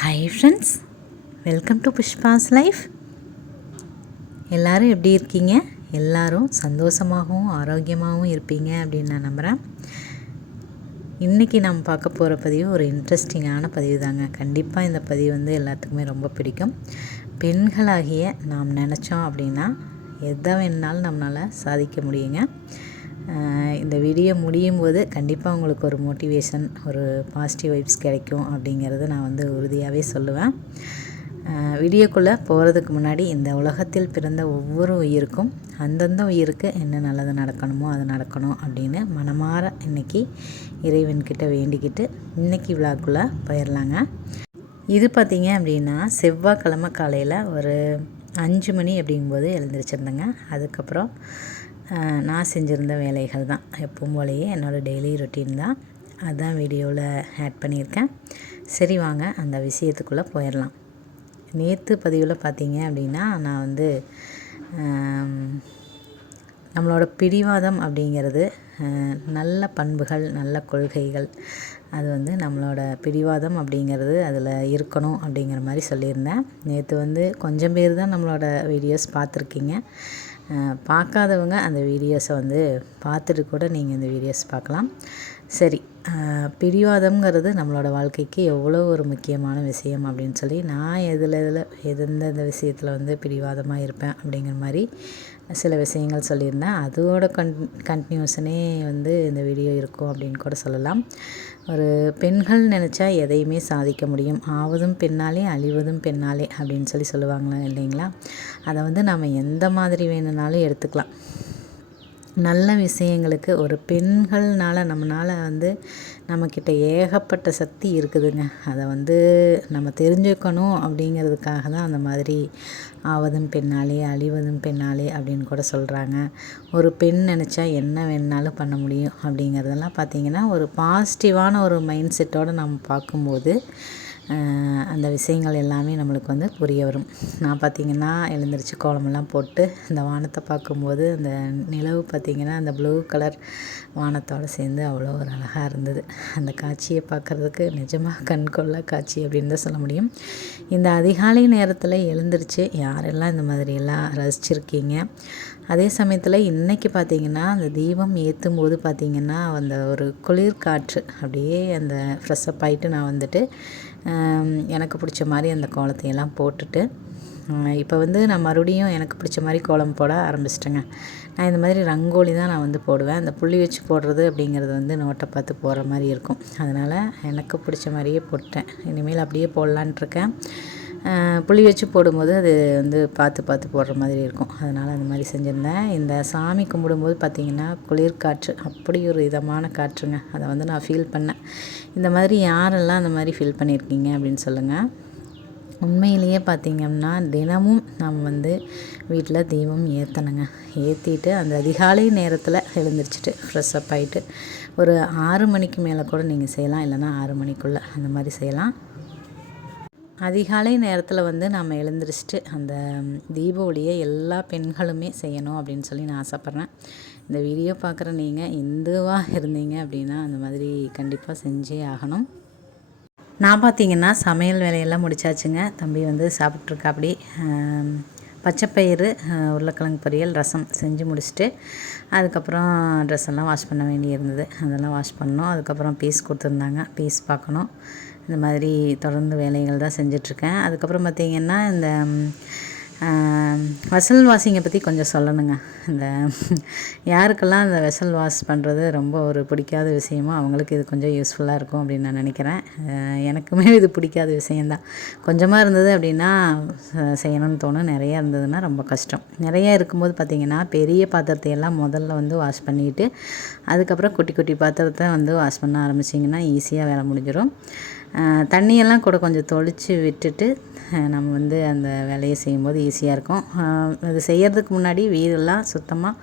Hi friends, welcome to Pushpa's life. எல்லோரும் எப்படி இருக்கீங்க? எல்லோரும் சந்தோஷமாகவும் ஆரோக்கியமாகவும் இருப்பீங்க அப்படின்னு நான் நம்புகிறேன். இன்றைக்கி நம்ம பார்க்க போகிற பதிவு ஒரு இன்ட்ரெஸ்டிங்கான பதிவு தாங்க. கண்டிப்பாக இந்த பதிவு வந்து எல்லாத்துக்குமே ரொம்ப பிடிக்கும். பெண்களாகிய நாம் நினச்சோம் அப்படின்னா எதை வேணாலும் நம்மளால் சாதிக்க முடியுங்க. இந்த வீடியோ முடியும் போது கண்டிப்பாக உங்களுக்கு ஒரு மோட்டிவேஷன், ஒரு பாசிட்டிவ் வைப்ஸ் கிடைக்கும் அப்படிங்கிறத நான் வந்து உறுதியாகவே சொல்லுவேன். வீடியோக்குள்ளே போகிறதுக்கு முன்னாடி இந்த உலகத்தில் பிறந்த ஒவ்வொரு உயிருக்கும் அந்தந்த உயிருக்கு என்ன நல்லது நடக்கணுமோ அது நடக்கணும் அப்படின்னு மனமாற இன்றைக்கி இறைவன்கிட்ட வேண்டிக்கிட்டு இன்றைக்கி விழாக்குள்ளே போயிடலாங்க. இது பார்த்திங்க அப்படின்னா செவ்வாய்க்கிழமை காலையில் ஒரு 5 மணி அப்படிங்கும்போது எழுந்திரிச்சிருந்தேங்க. அதுக்கப்புறம் நான் செஞ்சுருந்த வேலைகள் தான் எப்பவும் போலேயே என்னோடய டெய்லி ரொட்டீன் தான். அதுதான் வீடியோவில் ஆட் பண்ணியிருக்கேன். சரி, வாங்க அந்த விஷயத்துக்குள்ளே போயிடலாம். நேற்று பதிவில் பார்த்தீங்க அப்படின்னா நான் வந்து நம்மளோட பிடிவாதம் அப்படிங்கிறது நல்ல பண்புகள், நல்ல கொள்கைகள், அது வந்து நம்மளோட பிடிவாதம் அப்படிங்கிறது அதில் இருக்கணும் அப்படிங்கிற மாதிரி சொல்லியிருந்தேன். நேற்று வந்து கொஞ்சம் பேர் தான் நம்மளோட வீடியோஸ் பார்த்துருக்கீங்க. பார்க்காதவங்க அந்த வீடியோஸை வந்து பார்த்துட்டு கூட நீங்கள் இந்த வீடியோஸ் பார்க்கலாம். சரி, பிடிவாதம்ங்கிறது நம்மளோட வாழ்க்கைக்கு எவ்வளோ ஒரு முக்கியமான விஷயம் அப்படின்னு சொல்லி நான் எந்தெந்த விஷயத்தில் வந்து பிடிவாதமாக இருப்பேன் அப்படிங்கிற மாதிரி சில விஷயங்கள் சொல்லியிருந்தேன். அதோட கண்டினியூஷனே வந்து இந்த வீடியோ இருக்கும் அப்படின்னு கூட சொல்லலாம். ஒரு பெண்கள் நினச்சா எதையுமே சாதிக்க முடியும். ஆவதும் பெண்ணாலே அழிவதும் பெண்ணாலே அப்படின்னு சொல்லுவாங்களா இல்லைங்களா? அதை வந்து நம்ம எந்த மாதிரி வேணும்னாலும் எடுத்துக்கலாம். நல்ல விஷயங்களுக்கு ஒரு பெண்கள்னால் நம்மளால் வந்து நம்மக்கிட்ட ஏகப்பட்ட சக்தி இருக்குதுங்க. அதை வந்து நம்ம தெரிஞ்சுக்கணும் அப்படிங்கிறதுக்காக தான் அந்த மாதிரி ஆவதும் பெண்ணாலே அழிவதும் பெண்ணாலே அப்படின்னு கூட சொல்கிறாங்க. ஒரு பெண் நினச்சா என்ன வேணுனாலும் பண்ண முடியும் அப்படிங்கிறதெல்லாம் பார்த்திங்கன்னா ஒரு பாசிட்டிவான ஒரு மைண்ட் செட்டோடு நம்ம பார்க்கும்போது அந்த விஷயங்கள் எல்லாமே நம்மளுக்கு வந்து புரிய வரும். நான் பார்த்திங்கன்னா எழுந்திரிச்சு கோலமெல்லாம் போட்டு இந்த வானத்தை பார்க்கும்போது அந்த நிலவு பார்த்திங்கன்னா அந்த ப்ளூ கலர் வானத்தோடு சேர்ந்து அவ்வளோ ஒரு அழகாக இருந்தது. அந்த காட்சியை பார்க்குறதுக்கு நிஜமாக கண்கொள்ளா காட்சி அப்படின்னு தான் சொல்ல முடியும். இந்த அதிகாலை நேரத்தில் எழுந்திரிச்சு யாரெல்லாம் இந்த மாதிரியெல்லாம் ரசிச்சிருக்கீங்க? அதே சமயத்தில் இன்றைக்கி பார்த்திங்கன்னா அந்த தீபம் ஏற்றும் போது பார்த்திங்கன்னா அந்த ஒரு குளிர் காற்று அப்படியே அந்த ஃப்ரெஷ்ஷப் ஆகிட்டு நான் வந்துட்டு எனக்கு பிடிச்ச மாதிரி அந்த கோலத்தையெல்லாம் போட்டுட்டு இப்போ வந்து நான் மறுபடியும் எனக்கு பிடிச்ச மாதிரி கோலம் போட ஆரம்பிச்சிட்டேங்க. நான் இந்த மாதிரி ரங்கோலி தான் நான் வந்து போடுவேன். அந்த புள்ளி வச்சு போடுறது அப்படிங்கிறது வந்து நோட்டை பார்த்து போடுற மாதிரி இருக்கும். அதனால் எனக்கு பிடிச்ச மாதிரியே போட்டேன். இனிமேல் அப்படியே போடலான்ட்ருக்கேன். புளி வச்சு போடும்போது அது வந்து பார்த்து போடுற மாதிரி இருக்கும். அதனால் அந்த மாதிரி செஞ்சுருந்தேன். இந்த சாமி கும்பிடும்போது பார்த்திங்கன்னா குளிர்காற்று அப்படி ஒரு இதமான காற்றுங்க. அதை வந்து நான் ஃபீல் பண்ணேன். இந்த மாதிரி யாரெல்லாம் அந்த மாதிரி ஃபீல் பண்ணியிருக்கீங்க அப்படின்னு சொல்லுங்கள். உண்மையிலேயே பார்த்திங்கன்னா தினமும் நம்ம வந்து வீட்டில் தீபம் ஏற்றணுங்க. ஏற்றிட்டு அந்த அதிகாலை நேரத்தில் எழுந்திரிச்சிட்டு ஃப்ரெஷ்ஷப் ஆகிட்டு ஒரு 6 மணிக்கு மேலே கூட நீங்கள் செய்யலாம், இல்லைனா 6 மணிக்குள்ளே அந்த மாதிரி செய்யலாம். அதிகாலை நேரத்தில் வந்து நம்ம எழுந்திரிச்சிட்டு அந்த தீப ஒளியை எல்லா பெண்களுமே செய்யணும் அப்படின்னு சொல்லி நான் ஆசைப்பட்றேன். இந்த வீடியோ பார்க்குற நீங்கள் இந்துவாக இருந்தீங்க அப்படின்னா அந்த மாதிரி கண்டிப்பாக செஞ்சே ஆகணும். நான் பார்த்திங்கன்னா சமையல் வேலையெல்லாம் முடிச்சாச்சுங்க. தம்பி வந்து சாப்பிட்ருக்காப்படி. பச்சைப்பயிறு, உருளைக்கிழங்கு பொரியல், ரசம் செஞ்சு முடிச்சுட்டு அதுக்கப்புறம் ட்ரெஸ் எல்லாம் வாஷ் பண்ண வேண்டியிருந்தது. அதெல்லாம் வாஷ் பண்ணோம். அதுக்கப்புறம் பீஸ் கொடுத்துருந்தாங்க, பீஸ் பார்க்கணும். இந்த மாதிரி தொடர்ந்து வேலைகள் தான் செஞ்சிட்ருக்கேன். அதுக்கப்புறம் பார்த்திங்கன்னா இந்த வெசல் வாஷிங்கை பற்றி கொஞ்சம் சொல்லணுங்க. இந்த யாருக்கெல்லாம் இந்த வெசல் வாஷ் பண்ணுறது ரொம்ப ஒரு பிடிக்காத விஷயமோ அவங்களுக்கு இது கொஞ்சம் யூஸ்ஃபுல்லாக இருக்கும் அப்படின்னு நான் நினைக்கிறேன். எனக்குமே இது பிடிக்காத விஷயந்தான். கொஞ்சமாக இருந்தது அப்படின்னா செய்யணும்னு தோணும். நிறையா இருந்ததுன்னா ரொம்ப கஷ்டம். நிறையா இருக்கும்போது பார்த்திங்கன்னா பெரிய பாத்திரத்தையெல்லாம் முதல்ல வந்து வாஷ் பண்ணிவிட்டு அதுக்கப்புறம் குட்டி குட்டி பாத்திரத்தை வந்து வாஷ் பண்ண ஆரம்பிச்சிங்கன்னா ஈஸியாக வேலை முடிஞ்சிடும். தண்ணியெல்லாம் கூட கொஞ்சம் தொளிச்சு விட்டுட்டு நம்ம வந்து அந்த வேலையை செய்யும்போது ஈஸியாக இருக்கும். அது செய்கிறதுக்கு முன்னாடி வீடெல்லாம் சுத்தமாக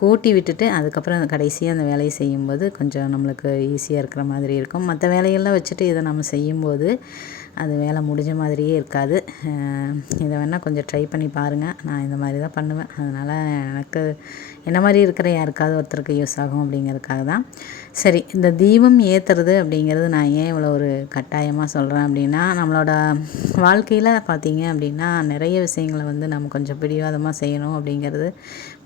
கூட்டி விட்டுட்டு அதுக்கப்புறம் கடைசியாக அந்த வேலையை செய்யும்போது கொஞ்சம் நம்மளுக்கு ஈஸியாக இருக்கிற மாதிரி இருக்கும். மற்ற வேலையெல்லாம் வச்சுட்டு இதை நம்ம செய்யும்போது அது வேலை முடிஞ்ச மாதிரியே இருக்காது. இதை வேணால் கொஞ்சம் ட்ரை பண்ணி பாருங்கள். நான் இந்த மாதிரி தான் பண்ணுவேன். அதனால் எனக்கு என்ன மாதிரி இருக்கிற யாருக்காவது ஒருத்தருக்கு யூஸ் ஆகும் அப்படிங்கிறதுக்காக தான். சரி, இந்த தீபம் ஏற்றுறது அப்படிங்கிறது நான் ஏன் இவ்வளோ ஒரு கட்டாயமாக சொல்கிறேன் அப்படின்னா, நம்மளோட வாழ்க்கையில் பார்த்திங்க அப்படின்னா நிறைய விஷயங்களை வந்து நம்ம கொஞ்சம் பிடிவாதமாக செய்யணும் அப்படிங்கிறது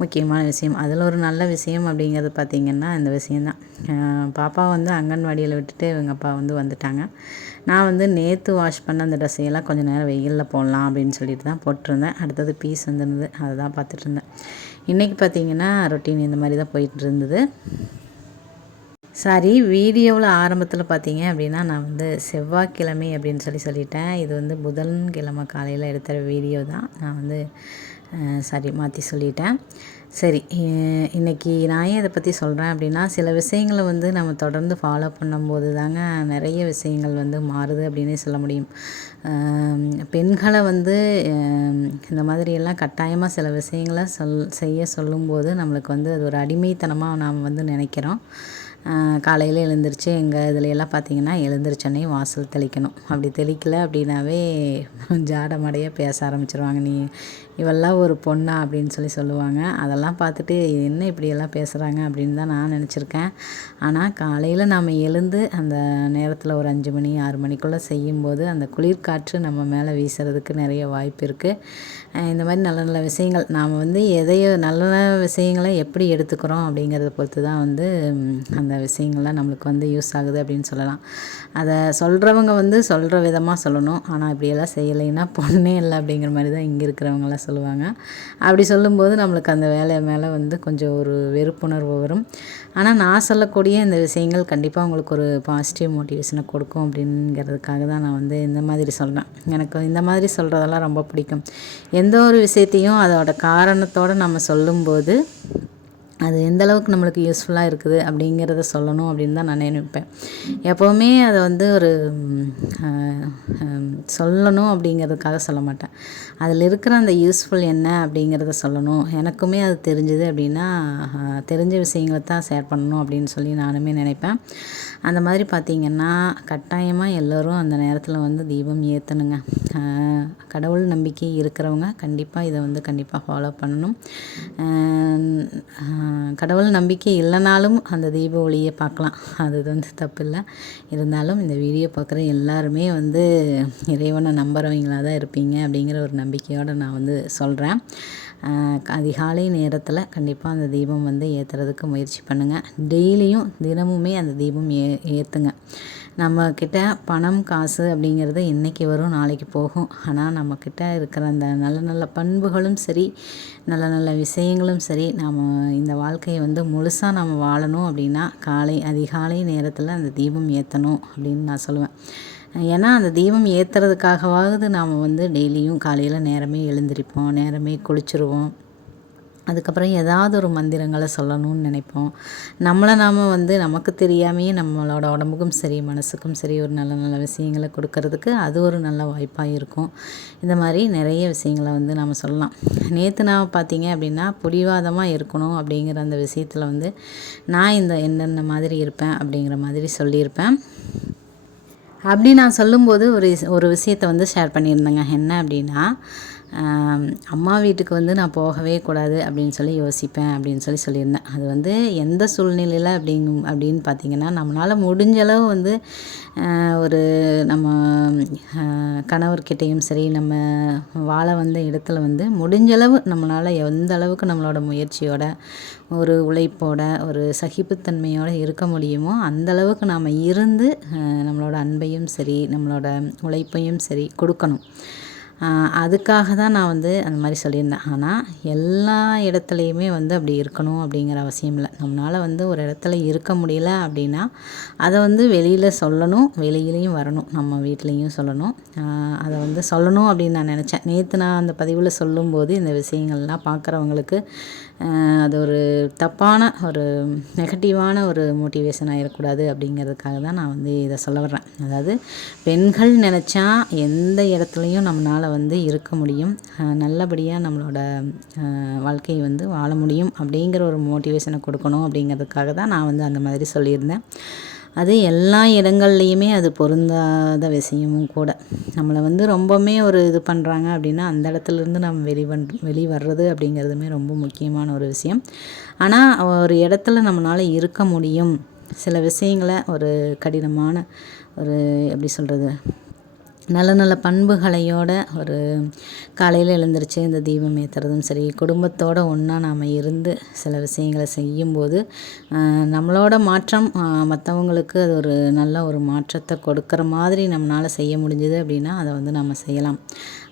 முக்கியமான விஷயம். அதில் ஒரு நல்ல விஷயம் அப்படிங்கிறது பார்த்திங்கன்னா இந்த விஷயந்தான். பாப்பா வந்து அங்கன்வாடியில் விட்டுட்டு இவங்க அப்பா வந்து வந்துட்டாங்க. நான் வந்து நேற்று வாஷ் பண்ண அந்த ட்ரெஸ்ஸையெல்லாம் கொஞ்சம் நேரம் வெயிலில் போடலாம் அப்படின்னு சொல்லிட்டு தான் போட்டிருந்தேன். அடுத்தது பீஸ் வந்துருந்தது, அதை தான் பார்த்துட்டு இருந்தேன். இன்றைக்கி பார்த்திங்கன்னா ரொட்டீன் இந்த மாதிரி தான் போயிட்டு இருந்தது. சாரி, வீடியோவில் ஆரம்பத்தில் பார்த்தீங்க அப்படின்னா நான் வந்து செவ்வாய்க்கிழமை அப்படின்னு சொல்லிட்டேன். இது வந்து புதன்கிழமை காலையில் எடுத்த வீடியோ தான். நான் வந்து சாரி மாற்றி சொல்லிட்டேன். சரி, இன்றைக்கி நான் ஏன் இதை பற்றி சொல்கிறேன் அப்படின்னா, சில விஷயங்களை வந்து நம்ம தொடர்ந்து ஃபாலோ பண்ணும்போது தாங்க நிறைய விஷயங்கள் வந்து மாறுது அப்படின்னே சொல்ல முடியும். பெண்களை வந்து இந்த மாதிரியெல்லாம் கட்டாயமாக சில விஷயங்களை செய்ய சொல்லும்போது நம்மளுக்கு வந்து அது ஒரு அடிமைத்தனமாக நாம் வந்து நினைக்கிறோம். காலையில் எழுந்திரிச்சு எங்கள் இதுலையெல்லாம் பார்த்திங்கன்னா எழுந்திரிச்சோன்னே வாசல் தெளிக்கணும். அப்படி தெளிக்கலை அப்படின்னாவே ஜாடமாடையாக பேச ஆரம்பிச்சிருவாங்க. நீ இவெல்லாம் ஒரு பொண்ணா அப்படின்னு சொல்லுவாங்க. அதெல்லாம் பார்த்துட்டு என்ன இப்படியெல்லாம் பேசுகிறாங்க அப்படின்னு தான் நான் நினச்சிருக்கேன். ஆனால் காலையில் நாம் எழுந்து அந்த நேரத்தில் ஒரு 5 மணி 6 மணிக்குள்ளே செய்யும்போது அந்த குளிர்காற்று நம்ம மேலே வீசுறதுக்கு நிறைய வாய்ப்பு இருக்குது. இந்த மாதிரி நல்ல நல்ல விஷயங்கள் நாம் வந்து நல்ல விஷயங்களை எப்படி எடுத்துக்கிறோம் அப்படிங்கிறத பொறுத்து தான் வந்து அந்த விஷயங்கள்லாம் நம்மளுக்கு வந்து யூஸ் ஆகுது அப்படின்னு சொல்லலாம். அதை சொல்கிறவங்க வந்து சொல்கிற விதமாக சொல்லணும். ஆனால் இப்படியெல்லாம் செய்யலைன்னா பொண்ணே இல்லை அப்படிங்கிற மாதிரி தான் இங்கே இருக்கிறவங்களாம் சொல்லுவாங்க. அப்படி சொல்லும்போது நம்மளுக்கு அந்த வேலை மேலே வந்து கொஞ்சம் ஒரு வெறுப்புணர்வு வரும். ஆனால் நான் சொல்லக்கூடிய இந்த விஷயங்கள் கண்டிப்பாக உங்களுக்கு ஒரு பாசிட்டிவ் மோட்டிவேஷனை கொடுக்கும் அப்படிங்கிறதுக்காக தான் நான் வந்து இந்த மாதிரி சொல்கிறேன். எனக்கு இந்த மாதிரி சொல்கிறதெல்லாம் ரொம்ப பிடிக்கும். எந்த ஒரு விஷயத்தையும் அதோட காரணத்தோடு நம்ம சொல்லும்போது அது எந்த அளவுக்கு நம்மளுக்கு யூஸ்ஃபுல்லாக இருக்குது அப்படிங்கிறத சொல்லணும் அப்படின்னு தான் நான் நினைப்பேன். எப்போவுமே அதை வந்து ஒரு சொல்லணும் அப்படிங்கிறதுக்காக சொல்ல மாட்டேன். அதில் இருக்கிற அந்த யூஸ்ஃபுல் என்ன அப்படிங்கிறத சொல்லணும். எனக்குமே அது தெரிஞ்சுது அப்படின்னா தெரிஞ்ச விஷயங்களை தான் ஷேர் பண்ணணும் அப்படின்னு சொல்லி நானுமே நினைப்பேன். அந்த மாதிரி பார்த்திங்கன்னா கட்டாயமாக எல்லோரும் அந்த நேரத்தில் வந்து தீபம் ஏற்றணுங்க. கடவுள் நம்பிக்கை இருக்கிறவங்க கண்டிப்பாக இதை வந்து கண்டிப்பாக ஃபாலோ பண்ணணும். கடவுள் நம்பிக்கை இல்லைனாலும் அந்த தீப ஒளியை பார்க்கலாம். அது வந்து தப்பில்லை. இருந்தாலும் இந்த வீடியோ பார்க்குற எல்லாருமே வந்து இறைவனை நம்புகிறவங்களாக தான் இருப்பீங்க அப்படிங்கிற ஒரு நம்பிக்கையோடு நான் வந்து சொல்கிறேன். அதிகாலை நேரத்தில் கண்டிப்பாக அந்த தீபம் வந்து ஏற்றுறதுக்கு முயற்சி பண்ணுங்கள். டெய்லியும் தினமுமே அந்த தீபம் ஏற்றுங்க. நம்மக்கிட்ட பணம் காசு அப்படிங்கிறது இன்றைக்கி வரும் நாளைக்கு போகும். ஆனால் நம்மக்கிட்ட இருக்கிற அந்த நல்ல நல்ல பண்புகளும் சரி, நல்ல நல்ல விஷயங்களும் சரி, நாம் இந்த வாழ்க்கையை வந்து முழுசாக நம்ம வாழணும் அப்படின்னா அதிகாலை நேரத்தில் அந்த தீபம் ஏற்றணும் அப்படின்னு நான் சொல்லுவேன். ஏன்னா அந்த தீபம் ஏற்றுறதுக்காகவாவது நாம் வந்து டெய்லியும் காலையில் நேரமே எழுந்திரிப்போம், நேரமே குளிச்சுருவோம். அதுக்கப்புறம் ஏதாவது ஒரு மந்திரங்களை சொல்லணும்னு நினைப்போம். நம்மளை நாம் வந்து நமக்கு தெரியாமையே நம்மளோட உடம்புக்கும் சரி மனசுக்கும் சரி ஒரு நல்ல நல்ல விஷயங்களை கொடுக்கறதுக்கு அது ஒரு நல்ல வாய்ப்பாக இருக்கும். இந்த மாதிரி நிறைய விஷயங்களை வந்து நம்ம சொல்லலாம். நேற்று நான் பார்த்தீங்க அப்படின்னா பிடிவாதமாக இருக்கணும் அப்படிங்கிற அந்த விஷயத்தில் வந்து நான் என்னென்ன மாதிரி இருப்பேன் அப்படிங்கிற மாதிரி சொல்லியிருப்பேன். அப்படி நான் சொல்லும்போது ஒரு விஷயத்தை வந்து ஷேர் பண்ணியிருந்தேங்க. என்ன அப்படின்னா, அம்மா வீட்டுக்கு வந்து நான் போகவே கூடாது அப்படின்னு சொல்லி யோசிப்பேன் அப்படின்னு சொல்லியிருந்தேன். அது வந்து எந்த சூழ்நிலையில் அப்படின்னு பார்த்திங்கன்னா, நம்மளால் முடிஞ்சளவு வந்து ஒரு நம்ம கணவர்கிட்டையும் சரி நம்ம வாழ வந்த இடத்துல வந்து முடிஞ்சளவு நம்மளால் எந்த அளவுக்கு நம்மளோட முயற்சியோட ஒரு உழைப்போட ஒரு சகிப்புத்தன்மையோடு இருக்க முடியுமோ அந்தளவுக்கு நாம் இருந்து நம்மளோட அன்பையும் சரி நம்மளோட உழைப்பையும் சரி கொடுக்கணும். அதுக்காக தான் நான் வந்து அந்த மாதிரி சொல்லியிருந்தேன். ஆனால் எல்லா இடத்துலையுமே வந்து அப்படி இருக்கணும் அப்படிங்கிற அவசியம் இல்லை. நம்மளால் வந்து ஒரு இடத்துல இருக்க முடியல அப்படின்னா அதை வந்து வெளியில் சொல்லணும், வெளியிலையும் வரணும், நம்ம வீட்லேயும் சொல்லணும். அதை வந்து சொல்லணும் அப்படின்னு நான் நினச்சேன். நேற்று நான் அந்த பதிவில் சொல்லும்போது இந்த விஷயங்கள்லாம் பார்க்குறவங்களுக்கு அது ஒரு தப்பான ஒரு நெகட்டிவான ஒரு மோட்டிவேஷன் ஆகிடக்கூடாது அப்படிங்கிறதுக்காக தான் நான் வந்து இதை சொல்ல வர்றேன். அதாவது பெண்கள் நினச்சா எந்த இடத்துலையும் நம்மளால் வந்து இருக்க முடியும், நல்லபடியாக நம்மளோட வாழ்க்கையை வந்து வாழ முடியும் அப்படிங்கிற ஒரு மோட்டிவேஷனை கொடுக்கணும் அப்படிங்கிறதுக்காக தான் நான் வந்து அந்த மாதிரி சொல்லியிருந்தேன். அது எல்லா இடங்கள்லையுமே அது பொருந்தாத விஷயமும் கூட. நம்மளை வந்து ரொம்பவுமே ஒரு இது பண்ணுறாங்க அப்படின்னா அந்த இடத்துலேருந்து நம்ம வெளி வர்றது அப்படிங்கிறதுமே ரொம்ப முக்கியமான ஒரு விஷயம். ஆனால் ஒரு இடத்துல நம்மளால் இருக்க முடியும். சில விஷயங்களை ஒரு கடினமான ஒரு எப்படி சொல்கிறது, நல்ல நல்ல பண்புகளையோட ஒரு காலையில் எழுந்திரிச்சு இந்த தீபம் ஏற்றுறதும் சரி, குடும்பத்தோடு ஒன்றா நாம் இருந்து சில விஷயங்களை செய்யும்போது நம்மளோட மாற்றம் மற்றவங்களுக்கு அது ஒரு நல்ல ஒரு மாற்றத்தை கொடுக்குற மாதிரி நம்மளால் செய்ய முடிஞ்சுது அப்படின்னா அதை வந்து நம்ம செய்யலாம்.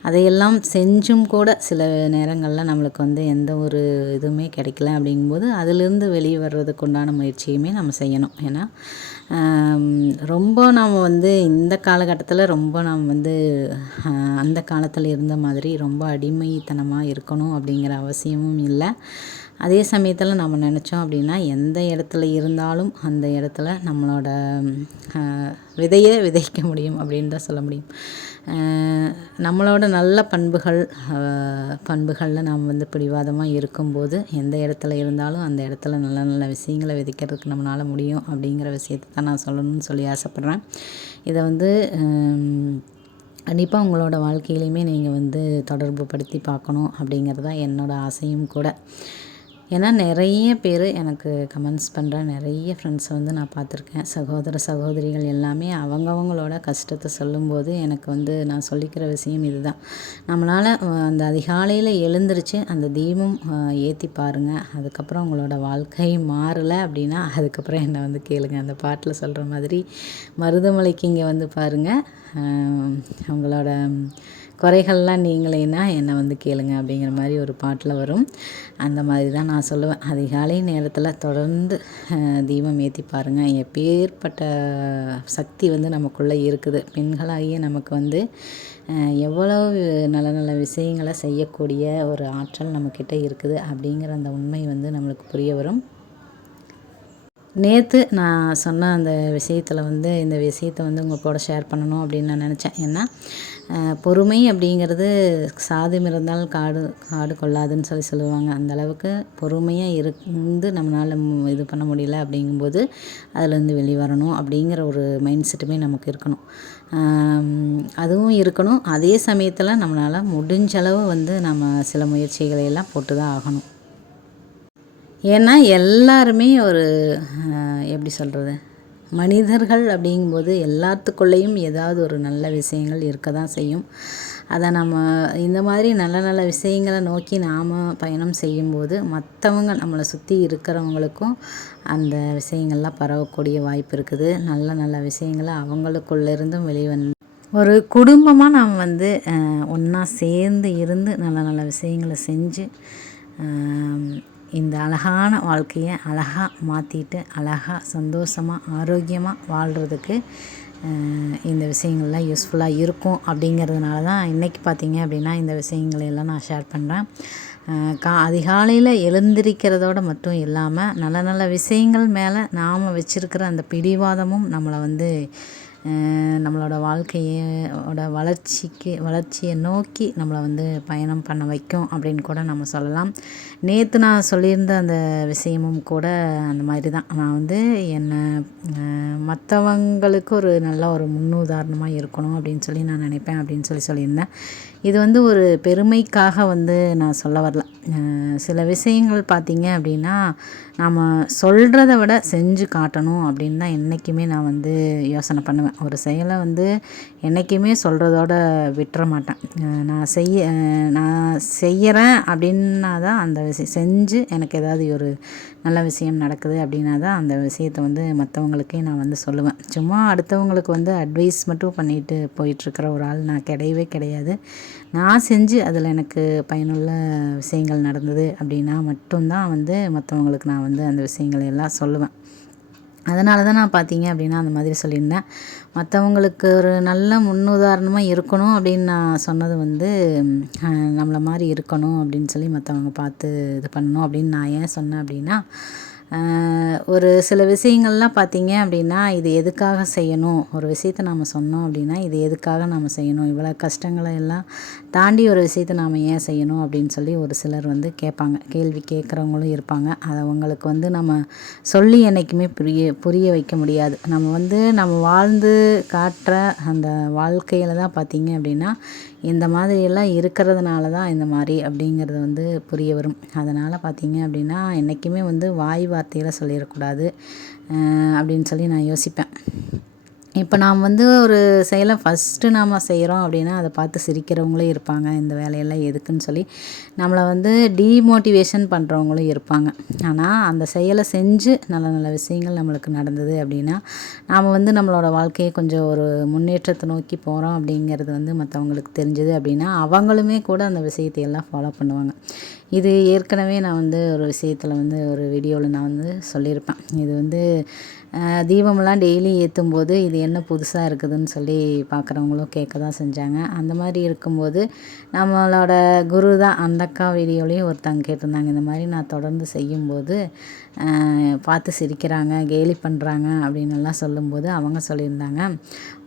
அதையெல்லாம் செஞ்சும் கூட சில நேரங்களில் நம்மளுக்கு வந்து எந்த ஒரு இதுவுமே கிடைக்கல அப்படிங்கும்போது அதிலிருந்து வெளியே வர்றதுக்கு உண்டான முயற்சியுமே நம்ம செய்யணும். ஏன்னா ரொம்ப நாம் வந்து இந்த காலகட்டத்தில் ரொம்ப நாம் வந்து அந்த காலத்தில் இருந்த மாதிரி ரொம்ப அடிமைத்தனமாக இருக்கணும் அப்படிங்கிற அவசியமும் இல்லை. அதே சமயத்தில் நம்ம நினச்சோம் அப்படின்னா எந்த இடத்துல இருந்தாலும் அந்த இடத்துல நம்மளோட விதையை விதைக்க முடியும் அப்படின்னு தான் சொல்ல முடியும். நம்மளோட நல்ல பண்புகளில் நாம் வந்து பிடிவாதமாக இருக்கும்போது எந்த இடத்துல இருந்தாலும் அந்த இடத்துல நல்ல நல்ல விஷயங்களை விதைக்கிறதுக்கு நம்மளால் முடியும் அப்படிங்கிற விஷயத்தை தான் நான் சொல்லணும்னு சொல்லி ஆசைப்பட்றேன். இதை வந்து கண்டிப்பாக உங்களோட வாழ்க்கையிலையுமே நீங்கள் வந்து தொடர்பு படுத்தி பார்க்கணும் அப்படிங்கிறது தான் என்னோடய ஆசையும் கூட. ஏன்னா நிறைய பேர் எனக்கு கமெண்ட்ஸ் பண்ணுற நிறைய ஃப்ரெண்ட்ஸை வந்து நான் பார்த்துருக்கேன். சகோதரிகள் எல்லாமே அவங்கவங்களோட கஷ்டத்தை சொல்லும்போது எனக்கு வந்து நான் சொல்லிக்கிற விஷயம் இதுதான். நம்மளால் அந்த அதிகாலையில் எழுந்திரிச்சு அந்த தீபம் ஏற்றி பாருங்கள். அதுக்கப்புறம் உங்களோட வாழ்க்கை மாறலை அப்படின்னா அதுக்கப்புறம் என்னை வந்து கேளுங்க. அந்த பாட்டில் சொல்கிற மாதிரி மருதமலைக்கு இங்கே வந்து பாருங்கள், உங்களோட குறைகள்லாம் நீங்களேன்னா என்னை வந்து கேளுங்க அப்படிங்கிற மாதிரி ஒரு பாட்டில் வரும். அந்த மாதிரி தான் நான் சொல்லுவேன். அதிகாலை நேரத்தில் தொடர்ந்து தீபம் ஏற்றி பாருங்கள். எப்பேற்பட்ட சக்தி வந்து நமக்குள்ளே இருக்குது. பெண்களாகிய நமக்கு வந்து எவ்வளவு நல்ல நல்ல விஷயங்களை செய்யக்கூடிய ஒரு ஆற்றல் நம்மக்கிட்ட இருக்குது அப்படிங்கிற அந்த உண்மை வந்து நம்மளுக்கு புரிய வரும். நேற்று நான் சொன்ன அந்த விஷயத்தில் வந்து இந்த விஷயத்தை வந்து உங்கள் கூட ஷேர் பண்ணணும் அப்படின்னு நான் நினச்சேன். ஏன்னா பொறுமை அப்படிங்கிறது சாது மிறந்தால் காடு கொள்ளாதுன்னு சொல்லுவாங்க. அந்தளவுக்கு பொறுமையாக இருந்து நம்மளால் இது பண்ண முடியல அப்படிங்கும்போது அதிலேருந்து வெளிவரணும் அப்படிங்கிற ஒரு மைண்ட் செட்டுமே நமக்கு இருக்கணும். அதுவும் இருக்கணும். அதே சமயத்தில் நம்மளால் முடிஞ்சளவு வந்து நம்ம சில முயற்சிகளை எல்லாம் போட்டு தான் ஆகணும். ஏன்னா எல்லாருமே ஒரு எப்படி சொல்கிறது, மனிதர்கள் அப்படிங்கும்போது எல்லாத்துக்குள்ளேயும் ஏதாவது ஒரு நல்ல விஷயங்கள் இருக்க தான் செய்யும். அதை நம்ம இந்த மாதிரி நல்ல நல்ல விஷயங்களை நோக்கி நாம் பயணம் செய்யும்போது மற்றவங்க நம்மளை சுற்றி இருக்கிறவங்களுக்கும் அந்த விஷயங்கள்லாம் பரவக்கூடிய வாய்ப்பு இருக்குது. நல்ல நல்ல விஷயங்களை அவங்களுக்குள்ளேருந்தும் ஒரு குடும்பமாக நாம் வந்து ஒன்றா சேர்ந்து இருந்து நல்ல நல்ல விஷயங்களை செஞ்சு இந்த அழகான வாழ்க்கையை அழகாக மாற்றிட்டு அழகாக சந்தோஷமாக ஆரோக்கியமாக வாழ்கிறதுக்கு இந்த விஷயங்கள்லாம் யூஸ்ஃபுல்லாக இருக்கும். அப்படிங்கிறதுனால தான் இன்றைக்கி பார்த்திங்க அப்படின்னா இந்த விஷயங்களையெல்லாம் நான் ஷேர் பண்ணுறேன். அதிகாலையில் எழுந்திரிக்கிறதோடு மட்டும் இல்லாமல் நல்ல நல்ல விஷயங்கள் மேலே நாம் வச்சுருக்கிற அந்த பிடிவாதமும் நம்மளை வந்து நம்மளோட வாழ்க்கையோட வளர்ச்சியை நோக்கி நம்மளை வந்து பயணம் பண்ண வைக்கும் அப்படின்னு கூட நம்ம சொல்லலாம். நேற்று நான் சொல்லியிருந்த அந்த விஷயமும் கூட அந்த மாதிரி தான். நான் வந்து என்னை மற்றவங்களுக்கு ஒரு நல்ல ஒரு முன்னுதாரணமாக இருக்கணும் அப்படின்னு சொல்லி நான் நினைப்பேன் அப்படின்னு சொல்லியிருந்தேன். இது வந்து ஒரு பெருமைக்காக வந்து நான் சொல்ல வரல. சில விஷயங்கள் பார்த்திங்க அப்படின்னா நாம் சொல்கிறத விட செஞ்சு காட்டணும் அப்படின்னு தான் என்றைக்குமே நான் வந்து யோசனை பண்ணுவேன். ஒரு செயலை வந்து என்றைக்குமே சொல்கிறதோட விட்டுற மாட்டேன். நான் செய்கிறேன் அப்படின்னா தான் அந்த விஷயம் செஞ்சு எனக்கு ஏதாவது ஒரு நல்ல விஷயம் நடக்குது அப்படின்னா தான் அந்த விஷயத்தை வந்து மற்றவங்களுக்கே நான் வந்து சொல்லுவேன். சும்மா அடுத்தவங்களுக்கு வந்து அட்வைஸ் மட்டும் பண்ணிட்டு போயிட்டுருக்கிற ஒரு ஆள் நான் கிடையவே கிடையாது. நான் செஞ்சு அதில் எனக்கு பயனுள்ள விஷயங்கள் நடந்தது அப்படின்னா மட்டும்தான் வந்து மற்றவங்களுக்கு நான் வந்து அந்த விஷயங்களை எல்லாம் சொல்லுவேன். அதனால தான் நான் பார்த்திங்க அப்படின்னா அந்த மாதிரி சொல்லியிருந்தேன். மற்றவங்களுக்கு ஒரு நல்ல முன்னுதாரணமாக இருக்கணும் அப்படின்னு நான் சொன்னது வந்து நம்மளை மாதிரி இருக்கணும் அப்படின்னு சொல்லி மற்றவங்க பார்த்து இது பண்ணணும் அப்படின்னு நான் ஏன் சொன்னேன் அப்படின்னா, ஒரு சில விஷயங்கள்லாம் பார்த்தீங்க அப்படின்னா, இது எதுக்காக செய்யணும்? ஒரு விஷயத்த நாம சொன்னோம் அப்படின்னா, இது எதுக்காக நாம செய்யணும்? இவ்வளோ கஷ்டங்கள எல்லாம் தாண்டி ஒரு விஷயத்த நாம ஏன் செய்யணும்? அப்படின்னு சொல்லி ஒரு சிலர் வந்து கேட்பாங்க. கேள்வி கேட்குறவங்களும் இருப்பாங்க. அது அவங்களுக்கு வந்து நம்ம சொல்லி என்னைக்குமே புரிய வைக்க முடியாது. நம்ம வாழ்ந்து காட்டுற அந்த வாழ்க்கையில தான் பார்த்தீங்க அப்படின்னா, இந்த மாதிரியெல்லாம் இருக்கிறதுனால தான் இந்த மாரி அப்படிங்கிறது வந்து புரிய வரும். அதனால் பார்த்தீங்க அப்படின்னா, என்றைக்குமே வந்து வாய் வார்த்தையில சொல்லிறக்கூடாது அப்படின்னு சொல்லி நான் யோசிப்பேன். இப்போ நாம் வந்து ஒரு செயலை ஃபஸ்ட்டு நாம் செய்கிறோம் அப்படின்னா, அதை பார்த்து சிரிக்கிறவங்களும் இருப்பாங்க. இந்த வேலையெல்லாம் எதுக்குன்னு சொல்லி நம்மளை வந்து டீமோட்டிவேஷன் பண்ணுறவங்களும் இருப்பாங்க. ஆனால் அந்த செயலை செஞ்சு நல்ல நல்ல விஷயங்கள் நம்மளுக்கு நடந்தது அப்படின்னா, நாம் வந்து நம்மளோட வாழ்க்கையை கொஞ்சம் ஒரு முன்னேற்றத்தை நோக்கி போகிறோம் அப்படிங்கிறது வந்து மற்றவங்களுக்கு தெரிஞ்சது அப்படின்னா, அவங்களுமே கூட அந்த விஷயத்தையெல்லாம் ஃபாலோ பண்ணுவாங்க. இது ஏற்கனவே நான் வந்து ஒரு விஷயத்தில் வந்து ஒரு வீடியோவில் நான் வந்து சொல்லியிருப்பேன். இது வந்து தீபமெல்லாம் டெய்லி ஏற்றும்போது இது என்ன புதுசாக இருக்குதுன்னு சொல்லி பார்க்குறவங்களும் கேட்க தான் செஞ்சாங்க. அந்த மாதிரி இருக்கும்போது நம்மளோட குரு தான் அந்த அக்கா வீடியோலையும் ஒருத்தவங்க கேட்டிருந்தாங்க. இந்த மாதிரி நான் தொடர்ந்து செய்யும்போது பார்த்து சிரிக்கிறாங்க, கேலி பண்ணுறாங்க அப்படின்னுலாம் சொல்லும்போது அவங்க சொல்லியிருந்தாங்க,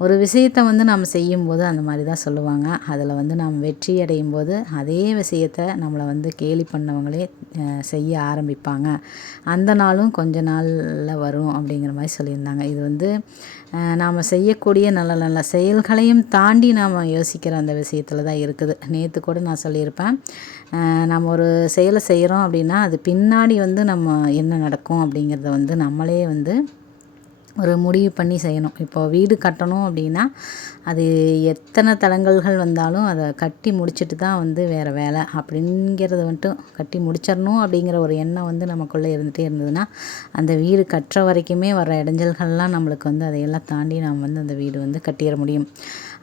ஒரு விஷயத்தை வந்து நம்ம செய்யும்போது அந்த மாதிரி தான் சொல்லுவாங்க. அதில் வந்து நாம் வெற்றி அடையும் போது அதே விஷயத்தை நம்மளை வந்து கேலி பண்ணவங்களே செய்ய ஆரம்பிப்பாங்க. அந்த நாளும் கொஞ்ச நாளில் வரும் அப்படிங்கிற மாதிரி சொல்லியிருந்தாங்க. இது வந்து நாம் செய்யக்கூடிய நல்ல நல்ல செயல்களையும் தாண்டி நாம் யோசிக்கிற அந்த விஷயத்தில் தான் இருக்குது. நேற்று கூட நான் சொல்லியிருப்பேன், நம்ம ஒரு செயலை செய்கிறோம் அப்படின்னா அது பின்னாடி வந்து நம்ம என்ன நடக்கும் அப்படிங்கிறத வந்து நம்மளே வந்து ஒரு முடிவு பண்ணி செய்யணும். இப்போது வீடு கட்டணும் அப்படின்னா அது எத்தனை தடங்கல்கள் வந்தாலும் அதை கட்டி முடிச்சுட்டு தான் வந்து வேறு வேலை அப்படிங்கிறத வந்துட்டு கட்டி முடிச்சிடணும் அப்படிங்கிற ஒரு எண்ணம் வந்து நமக்குள்ளே இருந்துகிட்டே இருந்ததுன்னா, அந்த வீடு கட்டுற வரைக்குமே வர இடைஞ்சல்கள்லாம் நம்மளுக்கு வந்து அதையெல்லாம் தாண்டி நாம் வந்து அந்த வீடு வந்து கட்டிட முடியும்.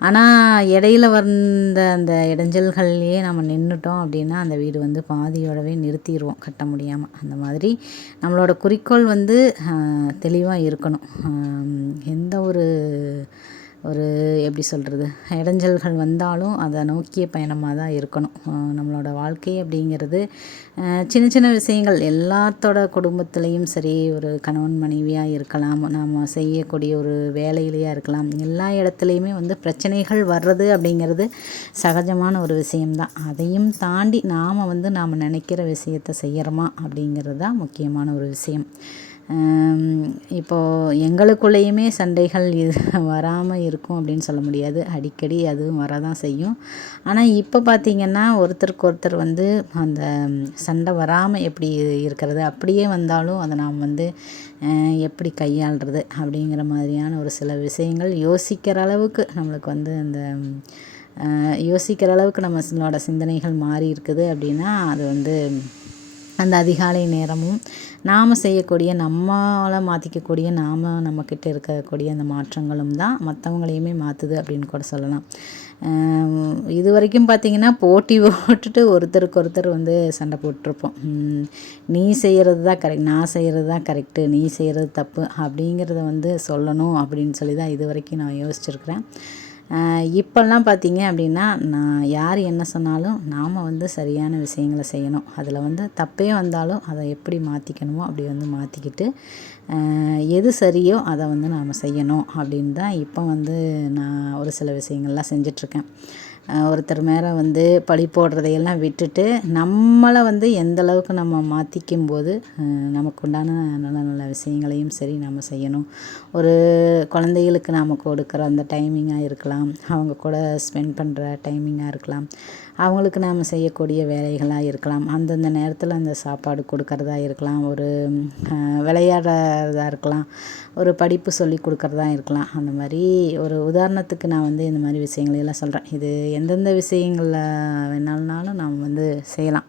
ஆனால் இடையில வந்த அந்த இடைஞ்சல்கள்லேயே நம்ம நின்றுட்டோம் அப்படின்னா அந்த வீடு வந்து பாதியோடவே நிறுத்திடுவோம் கட்ட முடியாமல். அந்த மாதிரி நம்மளோட குறிக்கோள் வந்து தெளிவாக இருக்கணும். எந்த ஒரு ஒரு எப்படி சொல்கிறது, இடைஞ்சல்கள் வந்தாலும் அதை நோக்கிய பயணமாக தான் இருக்கணும். நம்மளோட வாழ்க்கை அப்படிங்கிறது சின்ன சின்ன விஷயங்கள் எல்லாத்தோட குடும்பத்துலேயும் சரி, ஒரு கணவன் மனைவியாக இருக்கலாம், நாம் செய்யக்கூடிய ஒரு வேலையிலையாக இருக்கலாம், எல்லா இடத்துலையுமே வந்து பிரச்சனைகள் வர்றது அப்படிங்கிறது சகஜமான ஒரு விஷயம்தான். அதையும் தாண்டி நாம் வந்து நாம் நினைக்கிற விஷயத்தை செய்கிறோமா அப்படிங்கிறது தான் முக்கியமான ஒரு விஷயம். இப்போது எங்களுக்குள்ளேயுமே சண்டைகள் வராமல் இருக்கும் அப்படின்னு சொல்ல முடியாது. அடிக்கடி அதுவும் வரதான் செய்யும். ஆனால் இப்போ பார்த்திங்கன்னா ஒருத்தருக்கு ஒருத்தர் வந்து அந்த சண்டை வராமல் எப்படி இருக்கிறது, அப்படியே வந்தாலும் அதை நாம் வந்து எப்படி கையாளுறது அப்படிங்கிற மாதிரியான ஒரு சில விஷயங்கள் யோசிக்கிற அளவுக்கு நம்மளுக்கு வந்து அந்த யோசிக்கிற அளவுக்கு நம்மளோட சிந்தனைகள் மாறி இருக்குது அப்படின்னா, அது வந்து அந்த அதிகாலை நேரமும் நாம் செய்யக்கூடிய நம்மளை மாற்றிக்கக்கூடிய நம்மக்கிட்ட இருக்கக்கூடிய அந்த மாற்றங்களும் தான் மற்றவங்களையுமே மாற்றுது அப்படின்னு கூட சொல்லலாம். இது வரைக்கும் பார்த்திங்கன்னா போட்டி போட்டுட்டு ஒருத்தருக்கு ஒருத்தர் வந்து சண்டை போட்டிருப்போம். நீ செய்கிறது தான் கரெக்ட், நான் செய்கிறது தான் கரெக்டு, நீ செய்கிறது தப்பு அப்படிங்கிறத வந்து சொல்லணும் அப்படின்னு சொல்லி தான் இது வரைக்கும் நான் யோசிச்சிருக்கிறேன். இப்போல்லாம் பார்த்தீங்க அப்படின்னா, நான் யார் என்ன சொன்னாலும் நாம் வந்து சரியான விஷயங்களை செய்யணும். அதில் வந்து தப்பே வந்தாலும் அதை எப்படி மாற்றிக்கணுமோ அப்படி வந்து மாற்றிக்கிட்டு, எது சரியோ அதை வந்து நாம் செய்யணும் அப்படின்னு தான் இப்போ வந்து நான் ஒரு சில விஷயங்கள்லாம் செஞ்சிட்ருக்கேன். ஒருத்தர் மேலே வந்து பழி போடுறதையெல்லாம் விட்டுட்டு நம்மளை வந்து எந்த அளவுக்கு நம்ம மாற்றிக்கும் போது நமக்கு உண்டான நல்ல நல்ல விஷயங்களையும் சரி நம்ம செய்யணும். ஒரு குழந்தைகளுக்கு நாம் கொடுக்குற அந்த டைமிங்காக இருக்கலாம், அவங்க கூட ஸ்பெண்ட் பண்ணுற டைமிங்காக இருக்கலாம், அவங்களுக்கு நாம் செய்யக்கூடிய வேலைகளாக இருக்கலாம், அந்தந்த நேரத்தில் அந்த சாப்பாடு கொடுக்கறதா இருக்கலாம், ஒரு விளையாடுறதா இருக்கலாம், ஒரு படிப்பு சொல்லி கொடுக்கறதா இருக்கலாம். அந்த மாதிரி ஒரு உதாரணத்துக்கு நான் வந்து இந்த மாதிரி விஷயங்களையெல்லாம் சொல்கிறேன். இது எந்தெந்த விஷயங்களில் வேணாலும் நாம் வந்து செய்யலாம்.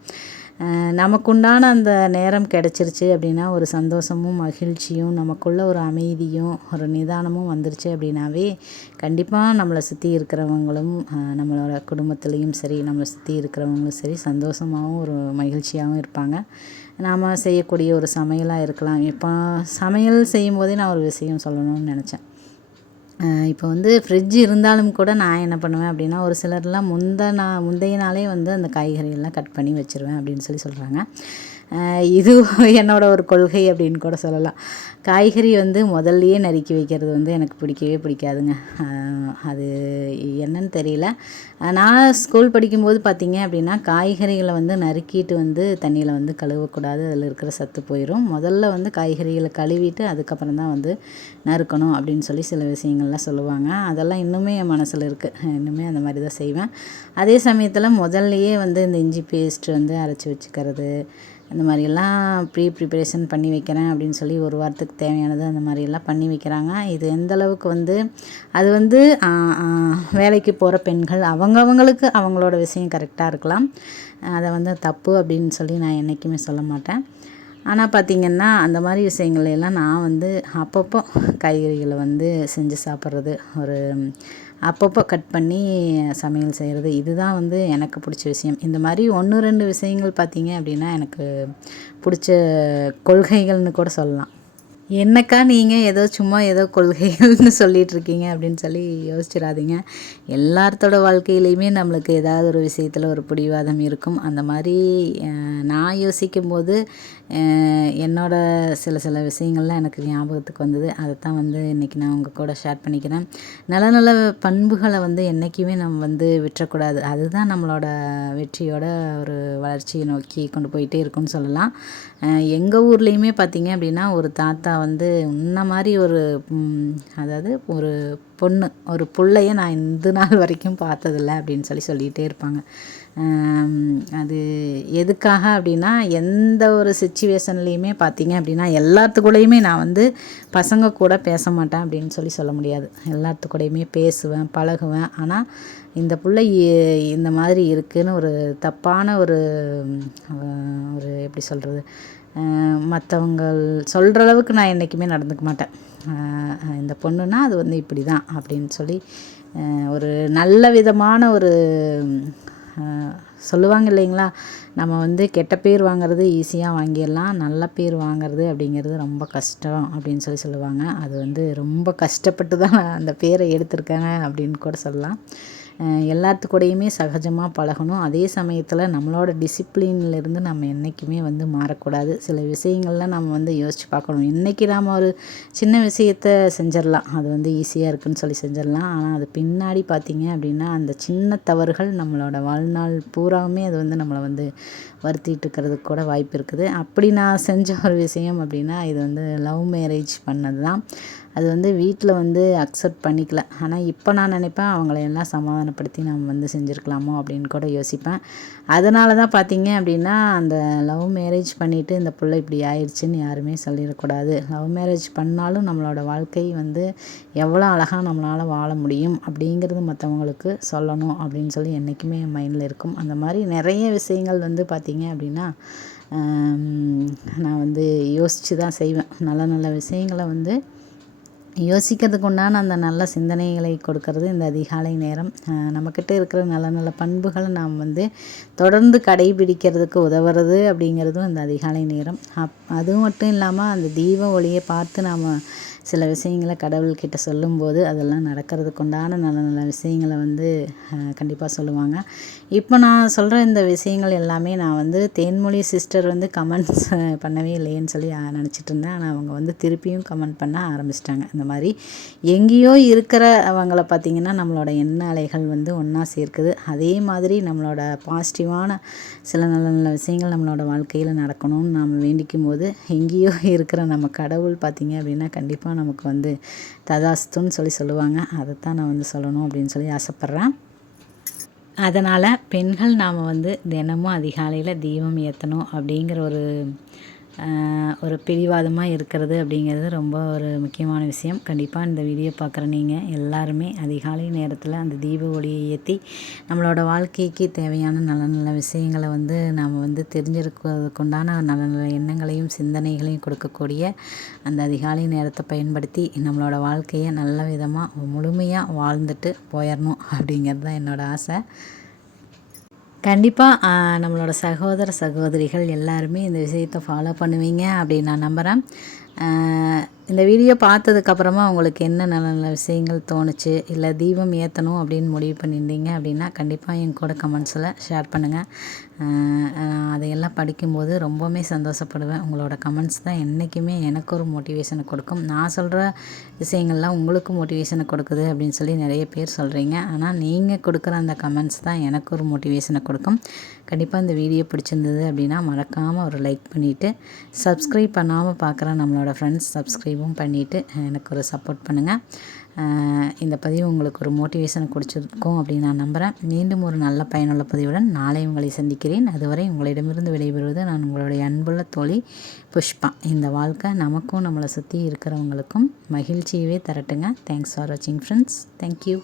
நமக்குண்டான அந்த நேரம் கிடச்சிருச்சு அப்படின்னா ஒரு சந்தோஷமும் மகிழ்ச்சியும் நமக்குள்ள ஒரு அமைதியும் ஒரு நிதானமும் வந்துருச்சு அப்படின்னாவே கண்டிப்பாக நம்மளை சுற்றி இருக்கிறவங்களும் நம்மளோட குடும்பத்துலேயும் சரி, நம்மளை சுற்றி இருக்கிறவங்களும் சரி சந்தோஷமாகவும் ஒரு மகிழ்ச்சியாகவும் இருப்பாங்க. நாம் செய்யக்கூடிய ஒரு சமையலாக இருக்கலாம். இப்போ சமையல் செய்யும்போதே நான் ஒரு விஷயம் சொல்லணும்னு நினச்சேன். இப்போ வந்து ஃப்ரிட்ஜ் இருந்தாலும் கூட நான் என்ன பண்ணுவேன் அப்படின்னா, ஒரு சிலர்லாம் முந்தைய நாளே வந்து அந்த காய்கறியெல்லாம் கட் பண்ணி வச்சுருவேன் அப்படின்னு சொல்லி சொல்கிறாங்க. இது என்னோட ஒரு கொள்கை அப்படின்னு கூட சொல்லலாம். காய்கறி வந்து முதல்லையே நறுக்கி வைக்கிறது வந்து எனக்கு பிடிக்கவே பிடிக்காதுங்க. அது என்னன்னு தெரியல. நான் ஸ்கூல் படிக்கும்போது பார்த்தீங்க அப்படின்னா, காய்கறிகளை வந்து நறுக்கிட்டு வந்து தண்ணியில் வந்து கழுவக்கூடாது. அதில் இருக்கிற சத்து போயிடும். முதல்ல வந்து காய்கறிகளை கழுவிட்டு அதுக்கப்புறம் தான் வந்து நறுக்கணும் அப்படின்னு சொல்லி சில விஷயங்கள்லாம் சொல்லுவாங்க. அதெல்லாம் இன்னுமே என் மனசில் இருக்குது. இன்னுமே அந்த மாதிரி தான் செய்வேன். அதே சமயத்தில் முதல்லையே வந்து இந்த இஞ்சி பேஸ்ட் வந்து அரைச்சி வச்சுக்கிறது, அந்த மாதிரியெல்லாம் ப்ரிப்ரேஷன் பண்ணி வைக்கிறேன் அப்படின்னு சொல்லி ஒரு வாரத்துக்கு தேவையானது அந்த மாதிரியெல்லாம் பண்ணி வைக்கிறாங்க. இது எந்த அளவுக்கு வந்து அது வந்து வேலைக்கு போகிற பெண்கள் அவங்கவங்களுக்கு அவங்களோட விஷயம் கரெக்டாக இருக்கலாம். அதை வந்து தப்பு அப்படின்னு சொல்லி நான் என்றைக்குமே சொல்ல மாட்டேன். ஆனால் பார்த்திங்கன்னா அந்த மாதிரி விஷயங்கள் எல்லாம் நான் வந்து அப்பப்போ காய்கறிகளை வந்து செஞ்சு சாப்பிட்றது, ஒரு அப்பப்போ கட் பண்ணி சமையல் செய்கிறது, இதுதான் வந்து எனக்கு பிடிச்ச விஷயம். இந்த மாதிரி 1, 2 விஷயங்கள் பார்த்திங்க அப்படின்னா எனக்கு பிடிச்ச கொள்கைகள்னு கூட சொல்லலாம். என்னக்கா நீங்கள் ஏதோ கொள்கைகள்னு சொல்லிகிட்ருக்கீங்க அப்படின்னு சொல்லி யோசிச்சிடாதீங்க. எல்லாத்தோட வாழ்க்கையிலையுமே நம்மளுக்கு ஏதாவது ஒரு விஷயத்தில் ஒரு பிடிவாதம் இருக்கும். அந்த மாதிரி நான் யோசிக்கும்போது என்னோட சில விஷயங்கள்லாம் எனக்கு ஞாபகத்துக்கு வந்தது. அதைத்தான் வந்து இன்றைக்கி நான் உங்கள் கூட ஷேர் பண்ணிக்கிறேன். நல்ல நல்ல பண்புகளை வந்து என்றைக்குமே நம்ம வந்து விட்டுறக்கூடாது. அதுதான் நம்மளோட வெற்றியோட ஒரு வளர்ச்சியை நோக்கி கொண்டு போயிட்டே இருக்குன்னு சொல்லலாம். எங்கள் ஊர்லேயுமே பார்த்திங்க அப்படின்னா ஒரு தாத்தா வந்து உன்ன மாதிரி ஒரு அதாவது ஒரு பொண்ணு ஒரு பிள்ளைய நான் இந்த நாள் வரைக்கும் பார்த்ததில்ல அப்படின்னு சொல்லிகிட்டே இருப்பாங்க. அது எதுக்காக அப்படின்னா, எந்த ஒரு சிச்சுவேஷன்லேயுமே பார்த்திங்க அப்படின்னா எல்லாத்துக்கூடையுமே நான் வந்து பசங்க கூட பேச மாட்டேன் அப்படின்னு சொல்ல முடியாது. எல்லாத்துக்கூடையுமே பேசுவேன், பழகுவேன். ஆனால் இந்த பிள்ளை இந்த மாதிரி இருக்குதுன்னு ஒரு தப்பான ஒரு ஒரு எப்படி சொல்கிறது, மற்றவங்கள் சொல்கிற அளவுக்கு நான் என்றைக்குமே நடந்துக்க மாட்டேன். இந்த பொண்ணுன்னா அது வந்து இப்படி தான் அப்படின்னு சொல்லி ஒரு நல்ல விதமான ஒரு சொல்லுவாங்க இல்லைங்களா, நம்ம வந்து கெட்ட பேர் வாங்குறது ஈஸியாக வாங்கிடலாம், நல்ல பேர் வாங்குறது அப்படிங்கிறது ரொம்ப கஷ்டம் அப்படின்னு சொல்லுவாங்க. அது வந்து ரொம்ப கஷ்டப்பட்டு தான் நான் அந்த பேரை எடுத்திருக்கேங்க அப்படின்னு கூட சொல்லலாம். எல்லாத்துக்கூடையுமே சகஜமாக பழகணும். அதே சமயத்தில் நம்மளோட டிசிப்ளின்லேருந்து நம்ம என்றைக்குமே வந்து மாறக்கூடாது. சில விஷயங்கள்லாம் நம்ம வந்து யோசித்து பார்க்கணும். இன்றைக்கி நாம் ஒரு சின்ன விஷயத்த செஞ்சிடலாம், அது வந்து ஈஸியாக இருக்குதுன்னு செஞ்சிடலாம். ஆனால் அது பின்னாடி பார்த்திங்க அப்படின்னா அந்த சின்ன தவறுகள் நம்மளோட வாழ்நாள் பூராவுமே அது வந்து நம்மளை வந்து வருத்திட்டு இருக்கிறதுக்கு கூட வாய்ப்பு இருக்குது. அப்படி நான் செஞ்ச ஒரு விஷயம் அப்படின்னா, இது வந்து லவ் மேரேஜ் பண்ணது தான். அது வந்து வீட்டில் வந்து அக்செப்ட் பண்ணிக்கல. ஆனால் இப்போ நான் நினைப்பேன் அவங்களையெல்லாம் சமாதானப்படுத்தி நம்ம வந்து செஞ்சுருக்கலாமோ அப்படின்னு கூட யோசிப்பேன். அதனால தான் பார்த்திங்க அப்படின்னா அந்த லவ் மேரேஜ் பண்ணிவிட்டு இந்த பிள்ளை இப்படி ஆயிடுச்சுன்னு யாருமே சொல்லிடக்கூடாது. லவ் மேரேஜ் பண்ணாலும் நம்மளோட வாழ்க்கை வந்து எவ்வளோ அழகாக நம்மளால் வாழ முடியும் அப்படிங்கிறது மற்றவங்களுக்கு சொல்லணும் அப்படின்னு சொல்லி என்றைக்குமே என் மைண்டில் இருக்கும். அந்த மாதிரி நிறைய விஷயங்கள் வந்து பார்த்திங்க அப்படின்னா நான் வந்து யோசித்து தான் செய்வேன். நல்ல நல்ல விஷயங்களை வந்து யோசிக்கிறதுக்கு உண்டான அந்த நல்ல சிந்தனைகளை கொடுக்கறது இந்த அதிகாலை நேரம். நம்மக்கிட்ட இருக்கிற நல்ல நல்ல பண்புகளை நாம் வந்து தொடர்ந்து கடைபிடிக்கிறதுக்கு உதவுறது அப்படிங்கிறதும் இந்த அதிகாலை நேரம். அது மட்டும் இல்லாமல் அந்த தீப ஒளியை பார்த்து நாம் சில விஷயங்களை கடவுள்கிட்ட சொல்லும்போது அதெல்லாம் நடக்கிறதுக்கு உண்டான நல்ல நல்ல விஷயங்களை வந்து கண்டிப்பாக சொல்லுவாங்க. இப்போ நான் சொல்கிற இந்த விஷயங்கள் எல்லாமே நான் வந்து தேன்மொழி சிஸ்டர் வந்து கமெண்ட்ஸ் பண்ணவே இல்லையேன்னு சொல்லி நினச்சிட்டு இருந்தேன். ஆனால் அவங்க வந்து திருப்பியும் கமெண்ட் பண்ண ஆரம்பிச்சிட்டாங்க. இந்த மாதிரி எங்கேயோ இருக்கிற அவங்கள பார்த்திங்கன்னா நம்மளோட எண்ண அலைகள் வந்து ஒன்றா சேர்க்குது. அதே மாதிரி நம்மளோட பாசிட்டிவான சில நல்ல நல்ல விஷயங்கள் நம்மளோட வாழ்க்கையில் நடக்கணும்னு நாம் வேண்டிக்கும் போது எங்கேயோ இருக்கிற நம்ம கடவுள் பார்த்திங்க அப்படின்னா கண்டிப்பாக நமக்கு வந்து ததாஸ்துன்னு சொல்லுவாங்க. அதைத்தான் நான் வந்து சொல்லணும் அப்படின்னு சொல்லி ஆசைப்பட்றேன். அதனால் பெண்கள் நாம் வந்து தினமும் அதிகாலையில் தீபம் ஏற்றணும் அப்படிங்கிற ஒரு பிடிவாதமாக இருக்கிறது அப்படிங்கிறது ரொம்ப ஒரு முக்கியமான விஷயம். கண்டிப்பாக இந்த வீடியோ பார்க்குற நீங்கள் எல்லாருமே அதிகாலை நேரத்தில் அந்த தீப ஒளியை ஏற்றி நம்மளோட வாழ்க்கைக்கு தேவையான நல்ல நல்ல விஷயங்களை வந்து நாம் வந்து தெரிஞ்சிருக்கிறதுக்குண்டான நல்ல நல்ல எண்ணங்களையும் சிந்தனைகளையும் கொடுக்கக்கூடிய அந்த அதிகாலை நேரத்தை பயன்படுத்தி நம்மளோட வாழ்க்கையை நல்ல விதமாக முழுமையாக வாழ்ந்துட்டு போயிடணும் அப்படிங்கிறது தான் என்னோடய ஆசை. கண்டிப்பாக நம்மளோட சகோதர சகோதரிகள் எல்லாருமே இந்த விஷயத்தை ஃபாலோ பண்ணுவீங்க அப்படின்னு நான் நம்புகிறேன். இந்த வீடியோ பார்த்ததுக்கப்புறமா உங்களுக்கு என்ன நல்ல நல்ல விஷயங்கள் தோணுச்சு, இல்லை தீபம் ஏற்றணும் அப்படின்னு முடிவு பண்ணியிருந்தீங்க அப்படின்னா கண்டிப்பாக என் கூட கமெண்ட்ஸில் ஷேர் பண்ணுங்கள். அதையெல்லாம் படிக்கும்போது ரொம்பவுமே சந்தோஷப்படுவேன். உங்களோட கமெண்ட்ஸ் தான் என்றைக்குமே எனக்கு ஒரு மோட்டிவேஷனை கொடுக்கும். நான் சொல்கிற விஷயங்கள்லாம் உங்களுக்கு மோட்டிவேஷனை கொடுக்குது அப்படின்னு சொல்லி நிறைய பேர் சொல்கிறீங்க. ஆனால் நீங்கள் கொடுக்குற அந்த கமெண்ட்ஸ் தான் எனக்கு ஒரு மோட்டிவேஷனை கொடுக்கும். கண்டிப்பாக இந்த வீடியோ பிடிச்சிருந்தது அப்படின்னா மறக்காமல் ஒரு லைக் பண்ணிவிட்டு, சப்ஸ்கிரைப் பண்ணாமல் பார்க்குற நம்மளோட ஃப்ரெண்ட்ஸ் சப்ஸ்கிரைபும் பண்ணிவிட்டு எனக்கு ஒரு சப்போர்ட் பண்ணுங்கள். இந்த பதிவு உங்களுக்கு ஒரு மோட்டிவேஷனை கொடுத்துருக்கோம் அப்படின்னு நான் நம்புகிறேன். மீண்டும் ஒரு நல்ல பயனுள்ள பதிவுடன் நாளை உங்களை சந்திக்கிறேன். அதுவரை உங்களிடமிருந்து விடைபெறுவது நான் உங்களுடைய அன்புள்ள தோழி புஷ்பா. இந்த வாழ்க்கை நமக்கும் நம்மளை சுற்றி இருக்கிறவங்களுக்கும் மகிழ்ச்சியவே தரட்டுங்க. தேங்க்ஸ் ஃபார் வாட்சிங் ஃப்ரெண்ட்ஸ். தேங்க்யூ.